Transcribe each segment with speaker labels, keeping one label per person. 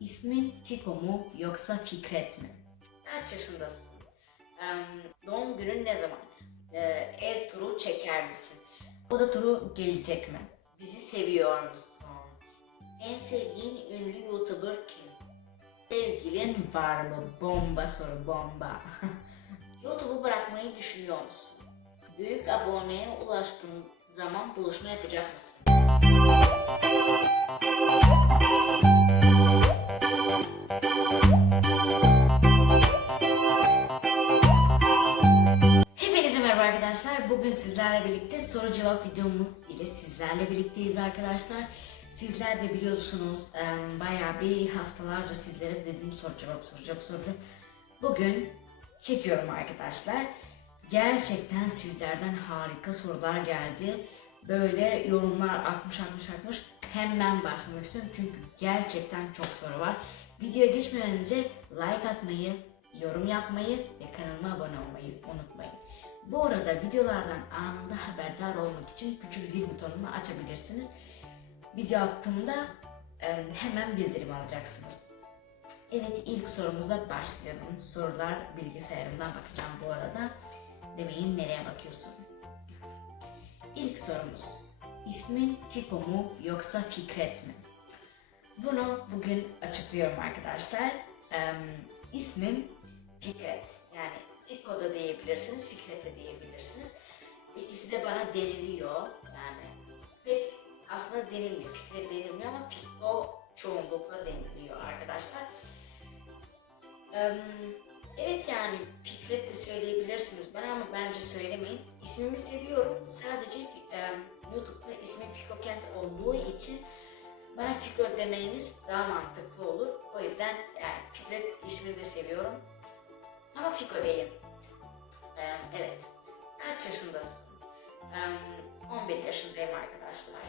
Speaker 1: İsmin Fiko mu yoksa Fikret mi? Kaç yaşındasın? Em, doğum günün ne zaman? Ee, ev turu çeker misin? Oda turu gelecek mi? Bizi seviyor musun? En sevdiğin ünlü YouTuber kim? Sevgilin var mı? Bomba soru bomba. YouTube'u bırakmayı düşünüyor musun? Büyük aboneye ulaştığın zaman buluşma yapacak mısın? Sizlerle birlikte soru cevap videomuz ile sizlerle birlikteyiz arkadaşlar. Sizler de biliyorsunuz em, bayağı bir haftalardır sizlere dediğim soru cevap soru cevap soru cevap. Bugün çekiyorum arkadaşlar. Gerçekten sizlerden harika sorular geldi. Böyle yorumlar akmış akmış akmış. Hemen başlamak istiyorum çünkü gerçekten çok soru var. Videoya geçmeden önce like atmayı, yorum yapmayı ve kanalıma abone olmayı unutmayın. Bu arada videolardan anında haberdar olmak için küçük zil butonunu açabilirsiniz. Video attığımda e, hemen bildirim alacaksınız. Evet ilk sorumuza başlayalım. Sorular bilgisayarımdan bakacağım bu arada. Demeyin nereye bakıyorsun? İlk sorumuz. İsmin Fiko mu yoksa Fikret mi? Bunu bugün açıklıyorum arkadaşlar. Em, ismim Fikret. Yani Fiko da diyebilirsiniz, Fikret de diyebilirsiniz. İkisi de bana deniliyor. Yani pek aslında denilmiyor. Fikret denilmiyor ama Fiko çoğunlukla deniliyor arkadaşlar. Evet yani Fikret de söyleyebilirsiniz bana ama bence söylemeyin. İsmimi seviyorum. Sadece YouTube'da ismim Fiko Kent olduğu için bana Fiko demeniz daha mantıklı olur. O yüzden yani Fikret ismini de seviyorum. Ama Fiko değilim. Ee, evet. Kaç yaşındasın? Ee, 11 yaşındayım arkadaşlar.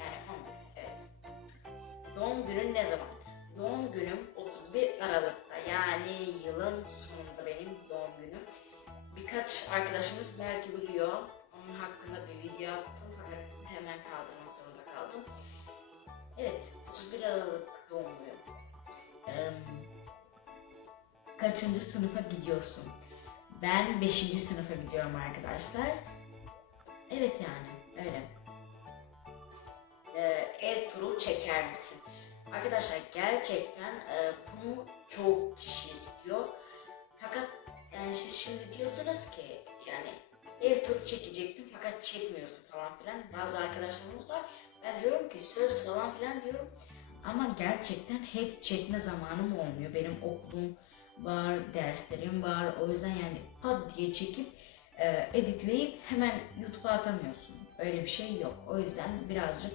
Speaker 1: Yani 11, evet. Doğum günün ne zaman? Doğum günüm 31 Aralık'ta. Yani yılın sonunda benim doğum günüm. Birkaç arkadaşımız belki biliyor. Onun hakkında bir video attım fakat hemen kaldırmak zorunda kaldım. Evet, 31 Aralık doğumluyum. Ee, kaçıncı sınıfa gidiyorsun? Ben 5. sınıfa gidiyorum arkadaşlar. Evet yani öyle. Ee, ev turu çeker misin? Arkadaşlar gerçekten e, bunu çok kişi istiyor. Fakat yani siz şimdi diyorsunuz ki yani ev turu çekecektim fakat çekmiyorsun falan filan. Bazı arkadaşlarımız var. Ben diyorum ki söz falan filan diyorum. Ama gerçekten hep çekme zamanım olmuyor. Benim okulum var, derslerim var. O yüzden yani pat diye çekip e, editleyip hemen YouTube'a atamıyorsun. Öyle bir şey yok. O yüzden birazcık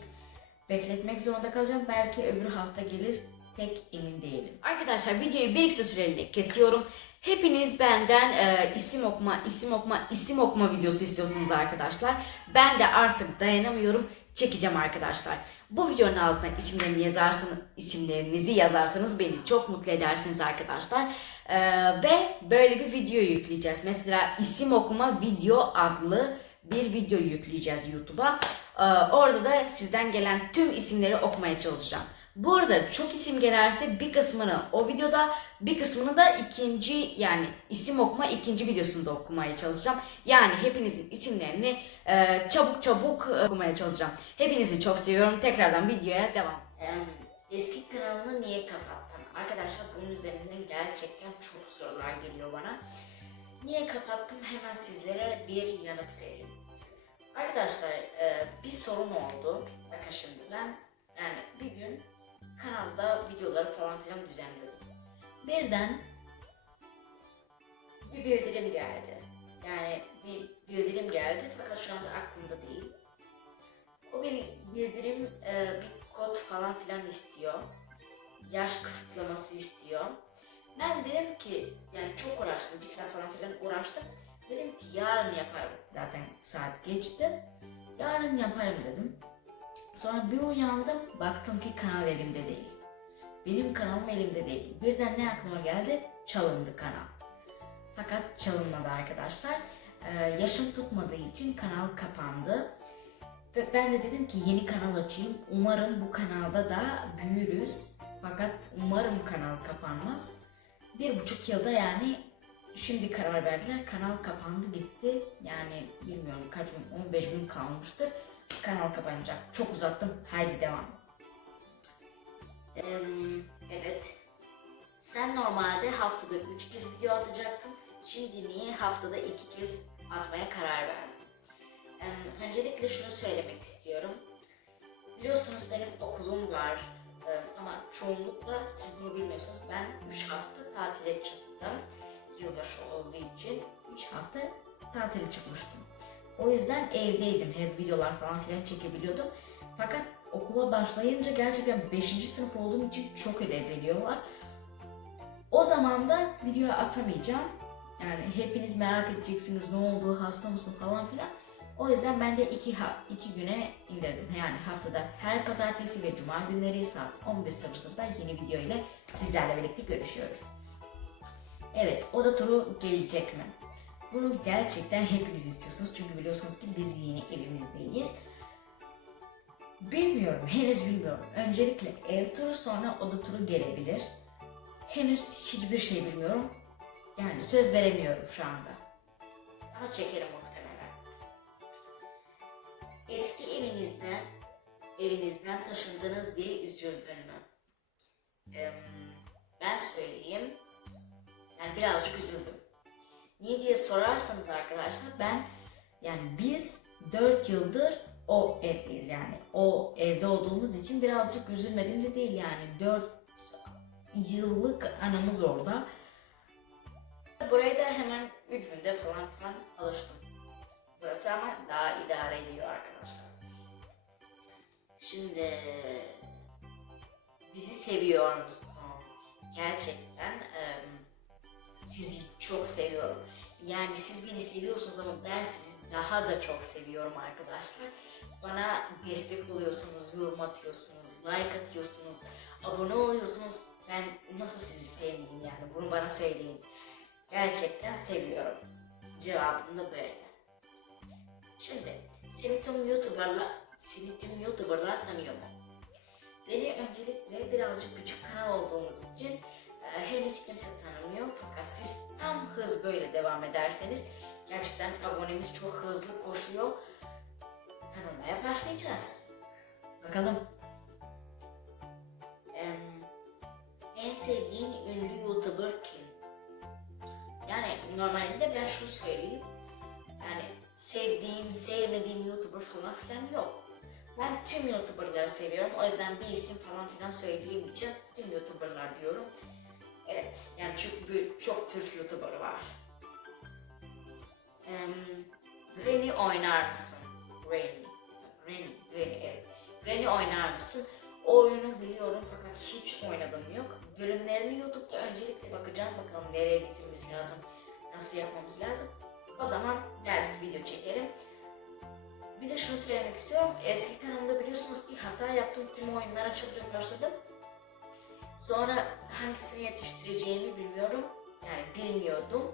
Speaker 1: bekletmek zorunda kalacağım. Belki öbür hafta gelir. Pek emin değilim. Arkadaşlar videoyu bir kısa süreliğine kesiyorum. Hepiniz benden e, isim okuma, isim okuma, isim okuma videosu istiyorsunuz arkadaşlar. Ben de artık dayanamıyorum. Çekeceğim arkadaşlar. Bu videonun altına isimlerini yazarsanız, isimlerinizi yazarsanız beni çok mutlu edersiniz arkadaşlar. Ee, ve böyle bir video yükleyeceğiz. Mesela isim okuma video adlı bir video yükleyeceğiz YouTube'a. Ee, orada da sizden gelen tüm isimleri okumaya çalışacağım. Bu arada çok isim gelirse bir kısmını o videoda bir kısmını da ikinci yani isim okuma ikinci videosunda okumaya çalışacağım. Yani hepinizin isimlerini e, çabuk çabuk e, okumaya çalışacağım. Hepinizi çok seviyorum. Tekrardan videoya devam. eski kanalını niye kapattın? Arkadaşlar bunun üzerinden gerçekten çok sorular geliyor bana. Niye kapattım hemen sizlere bir yanıt vereyim. Arkadaşlar e, bir sorun oldu. Bakın şimdi ben yani bir gün kanalda videoları falan filan düzenliyordum. Birden bir bildirim geldi. Yani bir bildirim geldi fakat şu anda aklımda değil. O bir bildirim e, bir kod falan filan istiyor. Yaş kısıtlaması istiyor. Ben dedim ki yani çok uğraştım. Bir saat falan filan uğraştım. Dedim ki yarın yaparım. Zaten saat geçti. Yarın yaparım dedim. Sonra bir uyandım. Baktım ki kanal elimde değil. Benim kanalım elimde değil. Birden ne aklıma geldi? Çalındı kanal. Fakat çalınmadı arkadaşlar. Ee, yaşım tutmadığı için kanal kapandı. Ve ben de dedim ki yeni kanal açayım. Umarım bu kanalda da büyürüz. Fakat umarım kanal kapanmaz. Bir buçuk yılda yani şimdi karar verdiler. Kanal kapandı gitti. Yani bilmiyorum kaç gün 15 gün kalmıştır. Kanal kapanacak. Çok uzattım. Haydi devam. Em, evet. Sen normalde haftada 3 kez video atacaktın. Şimdi niye haftada 2 kez atmaya karar verdin? Em, öncelikle şunu söylemek istiyorum. Biliyorsunuz benim okulum var Em, ama çoğunlukla siz bunu bilmiyorsanız ben 3 hafta tatile çıktım. Yılbaşı olduğu için 3 hafta tatile çıkmıştım. O yüzden evdeydim. Hep videolar falan filan çekebiliyordum. Fakat okula başlayınca gerçekten 5. sınıf olduğum için çok ödev veriyorlar. O zaman da video atamayacağım. Yani hepiniz merak edeceksiniz ne oldu, hasta mısın falan filan. O yüzden ben de iki, ha- iki güne indirdim. Yani haftada her pazartesi ve cuma günleri saat 15.00'da yeni video ile sizlerle birlikte görüşüyoruz. Evet, oda turu gelecek mi? Bunu gerçekten hepiniz istiyorsunuz çünkü biliyorsunuz ki biz yeni evimizdeyiz. Bilmiyorum, henüz bilmiyorum. Öncelikle ev turu sonra oda turu gelebilir. Henüz hiçbir şey bilmiyorum. Yani söz veremiyorum şu anda. Ama çekerim muhtemelen. Eski evinizden evinizden taşındınız diye üzüldün mü? Em, ben söyleyeyim. Yani birazcık üzüldüm. Niye diye sorarsanız arkadaşlar ben yani biz 4 yıldır o evdeyiz yani. O evde olduğumuz için birazcık üzülmedim de değil yani. 4 yıllık anamız orada. Buraya da hemen 3 günde falan filan alıştım. Burası ama daha idare ediyor arkadaşlar. Şimdi bizi seviyor musun? Gerçekten sizi çok seviyorum. Yani siz beni seviyorsunuz ama ben sizi daha da çok seviyorum arkadaşlar. Bana destek oluyorsunuz, yorum atıyorsunuz, like atıyorsunuz, abone oluyorsunuz. Ben nasıl sizi sevmeyeyim yani bunu bana söyleyin. Gerçekten seviyorum. Cevabım da böyle. Şimdi seni tüm YouTuber'lar, seni tüm YouTuber'lar tanıyor mu? Beni öncelikle birazcık küçük kanal olduğumuz için henüz kimse tanımıyor. Fakat siz tam hız böyle devam ederseniz gerçekten abonemiz çok hızlı koşuyor. Tanınmaya başlayacağız. Bakalım. En sevdiğin ünlü YouTuber kim? Yani normalde ben şunu söyleyeyim. Yani sevdiğim, sevmediğim YouTuber falan filan yok. Ben tüm YouTuber'ları seviyorum. O yüzden bir isim falan filan söyleyemeyeceğim. Tüm YouTuber'lar diyorum. Evet, yani çünkü çok Türk YouTuber var. Em, Granny oynar mısın? Granny. Granny, Granny evet. Granny oynar mısın? O oyunu biliyorum fakat hiç oynadım yok. Bölümlerini YouTube'da öncelikle bakacağım. Bakalım nereye gitmemiz lazım, nasıl yapmamız lazım. O zaman belki video çekerim. Bir de şunu söylemek istiyorum. Eski kanalımda biliyorsunuz ki hata yaptım. Tüm oyunlara çabucak başladım. Sonra hangisini yetiştireceğimi bilmiyorum. Yani bilmiyordum.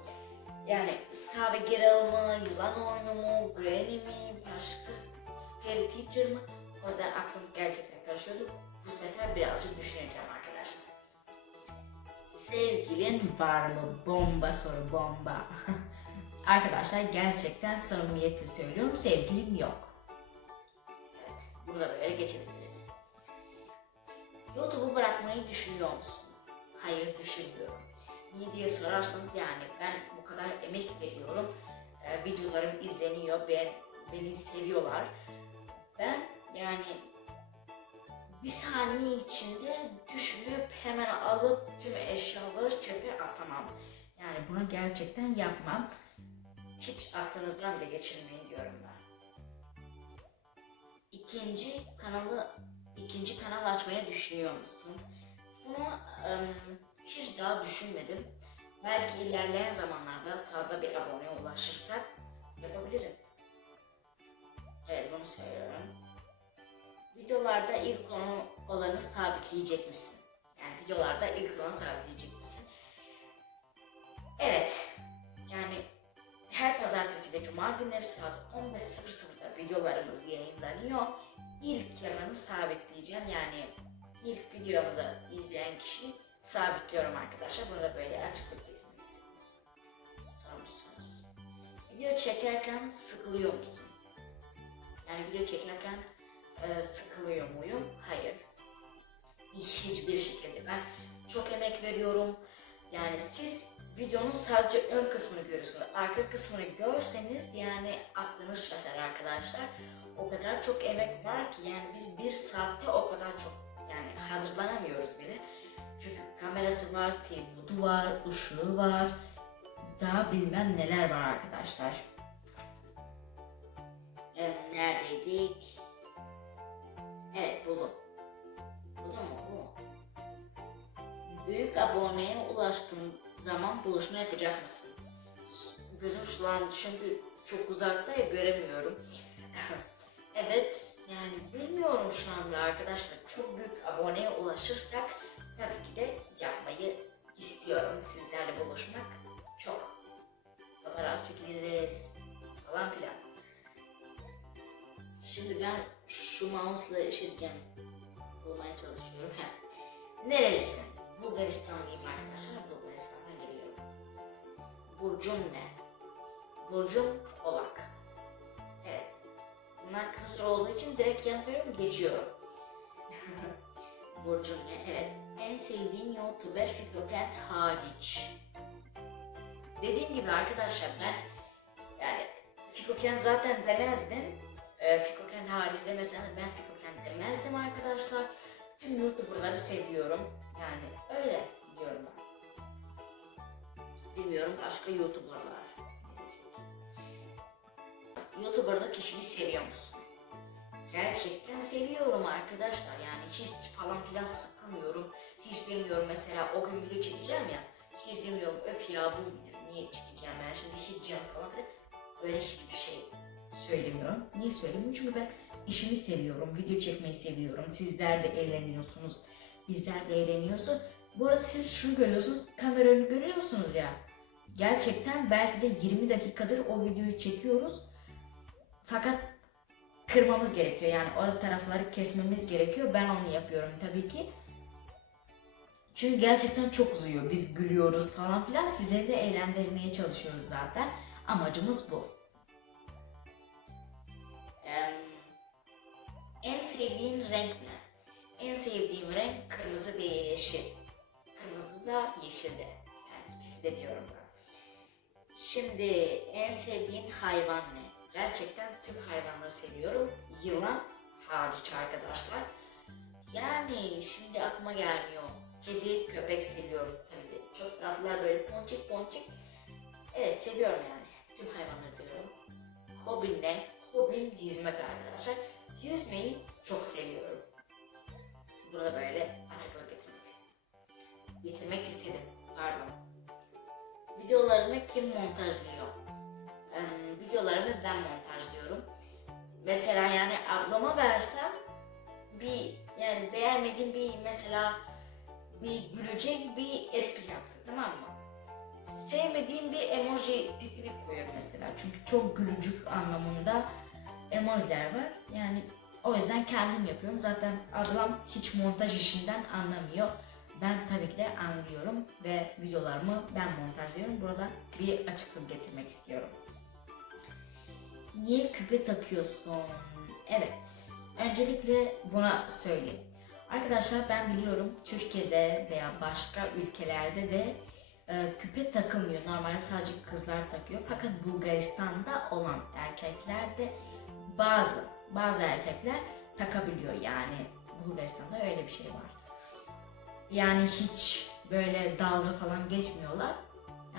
Speaker 1: Yani sağ ve geri alma, yılan oyunu mu, granny mi, başka scary teacher mı? O yüzden aklım gerçekten karışıyordu. Bu sefer birazcık düşüneceğim arkadaşlar. Sevgilin var mı? Bomba soru bomba. arkadaşlar gerçekten samimiyetle söylüyorum sevgilim yok. Evet, bunu da böyle geçebiliriz. YouTube'u bırakmayı düşünüyor musun? Hayır düşünmüyorum. Niye diye sorarsanız yani ben bu kadar emek veriyorum. Ee, videolarım izleniyor, ben, beni seviyorlar. Ben yani bir saniye içinde düşünüp hemen alıp tüm eşyaları çöpe atamam. Yani bunu gerçekten yapmam. Hiç aklınızdan bile geçirmeyin diyorum ben. İkinci kanalı ikinci kanal açmayı düşünüyor musun? Bunu ım, hiç daha düşünmedim. Belki ilerleyen zamanlarda fazla bir abone ulaşırsak yapabilirim. Evet bunu söylüyorum. Videolarda ilk konu olanı sabitleyecek misin? Yani videolarda ilk konu sabitleyecek misin? Evet. Yani her pazartesi ve cuma günleri saat 15.00'da videolarımız yayınlanıyor. İlk yazanı sabitleyeceğim. Yani ilk videomuzu izleyen kişi sabitliyorum arkadaşlar. Bunu da böyle açıklık getirmek Sormuşsunuz. Video çekerken sıkılıyor musun? Yani video çekerken e, sıkılıyor muyum? Hayır. Hiçbir şekilde. Ben çok emek veriyorum. Yani siz videonun sadece ön kısmını görüyorsunuz. Arka kısmını görseniz yani aklınız şaşar arkadaşlar. O kadar çok emek var ki yani biz bir saatte o kadar çok yani hazırlanamıyoruz bile. Çünkü kamerası var, tripodu var, ışığı var. Daha bilmem neler var arkadaşlar. Ee, neredeydik? Evet buldum. Buldum mu? Bu mu? Büyük aboneye ulaştığın zaman buluşma yapacak mısın? Gözüm şu an çünkü çok uzakta ya göremiyorum. evet yani bilmiyorum şu anda arkadaşlar. Çok büyük aboneye ulaşırsak tabii ki de yapmayı istiyorum. Sizlerle buluşmak çok. Fotoğraf çekiliriz falan filan. Şimdi ben şu mouse'la işleyeceğim. Bulmaya çalışıyorum. He. Nerelisin? Bulgaristanlıyım arkadaşlar. Bulgaristan'dan geliyorum. Burcum ne? Burcum Oğlak. Bunlar kısa süre olduğu için direkt yanıtlıyorum, geçiyorum. Burcum? Evet. En sevdiğin YouTuber Fikri hariç. Dediğim gibi arkadaşlar ben yani Fikoken zaten demezdim. E, Fikoken harici mesela ben Fikoken demezdim arkadaşlar. Tüm YouTuber'ları seviyorum. Yani öyle diyorum ben. Bilmiyorum başka YouTuber'lar. YouTuber'da kişiyi seviyor musun? Gerçekten seviyorum arkadaşlar. Yani hiç falan filan sıkılmıyorum. Hiç demiyorum mesela o gün video çekeceğim ya. Hiç demiyorum öf ya bu video niye çekeceğim ben şimdi hiç canım falan filan. Öyle hiçbir şey söylemiyorum. Niye söylemiyorum? Çünkü ben işimi seviyorum. Video çekmeyi seviyorum. Sizler de eğleniyorsunuz. Bizler de eğleniyoruz. Bu arada siz şunu görüyorsunuz. Kamera önü görüyorsunuz ya. Gerçekten belki de 20 dakikadır o videoyu çekiyoruz. Fakat kırmamız gerekiyor. Yani o tarafları kesmemiz gerekiyor. Ben onu yapıyorum tabii ki. Çünkü gerçekten çok uzuyor. Biz gülüyoruz falan filan. Sizleri de eğlendirmeye çalışıyoruz zaten. Amacımız bu. Em, en sevdiğin renk ne? En sevdiğim renk kırmızı ve yeşil. Kırmızı da yeşil de. Yani ikisi de diyorum ben. Şimdi en sevdiğin hayvan ne? Gerçekten tüm hayvanları seviyorum. Yılan hariç arkadaşlar. Yani şimdi aklıma gelmiyor. Kedi, köpek seviyorum tabii de. Çok tatlılar böyle ponçik ponçik. Evet seviyorum yani. Tüm hayvanları diyorum. Hobin ne? Hobim yüzmek arkadaşlar. Yüzmeyi çok seviyorum. Bunu da böyle açıklık getirmek istedim. Getirmek istedim. Pardon. Videolarımı kim montajlıyor? Videolarımı ben montajlıyorum. Mesela yani ablama versem bir yani beğenmediğim bir mesela bir gülecek bir espri yaptı tamam mı? Sevmediğim bir emoji tipini koyuyorum mesela. Çünkü çok gülücük anlamında emojiler var. Yani o yüzden kendim yapıyorum. Zaten ablam hiç montaj işinden anlamıyor. Ben tabii ki de anlıyorum ve videolarımı ben montajlıyorum. Burada bir açıklık getirmek istiyorum. Niye küpe takıyorsun? Evet. Öncelikle buna söyleyeyim. Arkadaşlar ben biliyorum Türkiye'de veya başka ülkelerde de e, küpe takılmıyor. Normalde sadece kızlar takıyor. Fakat Bulgaristan'da olan erkekler de bazı bazı erkekler takabiliyor yani Bulgaristan'da öyle bir şey var. Yani hiç böyle dalga falan geçmiyorlar.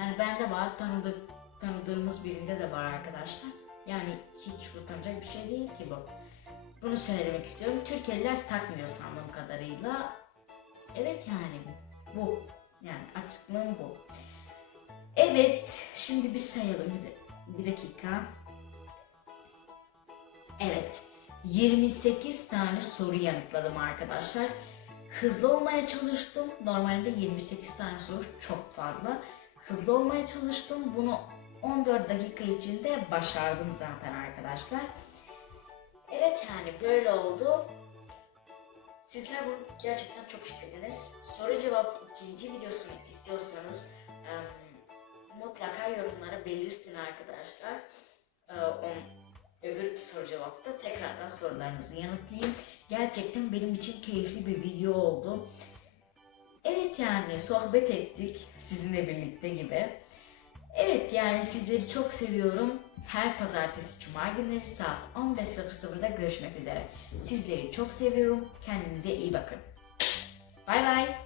Speaker 1: Yani bende var tanıdık tanıdığımız birinde de var arkadaşlar. Yani hiç utanacak bir şey değil ki bu. Bunu söylemek istiyorum. Türkiye'liler takmıyor sandığım kadarıyla. Evet yani bu. Yani açıklığım bu. Evet, şimdi bir sayalım. Bir- dakika. Evet, 28 tane soru yanıtladım arkadaşlar. Hızlı olmaya çalıştım. Normalde 28 tane soru çok fazla. Hızlı olmaya çalıştım. Bunu 14 dakika içinde başardım zaten arkadaşlar. Evet yani böyle oldu. Sizler bunu gerçekten çok istediniz. Soru cevap ikinci videosunu istiyorsanız em, mutlaka yorumlara belirtin arkadaşlar. Ee, öbür soru cevapta tekrardan sorularınızı yanıtlayayım. Gerçekten benim için keyifli bir video oldu. Evet yani sohbet ettik sizinle birlikte gibi. Evet yani sizleri çok seviyorum. Her pazartesi cuma günleri saat 15.00'da görüşmek üzere. Sizleri çok seviyorum. Kendinize iyi bakın. Bay bay.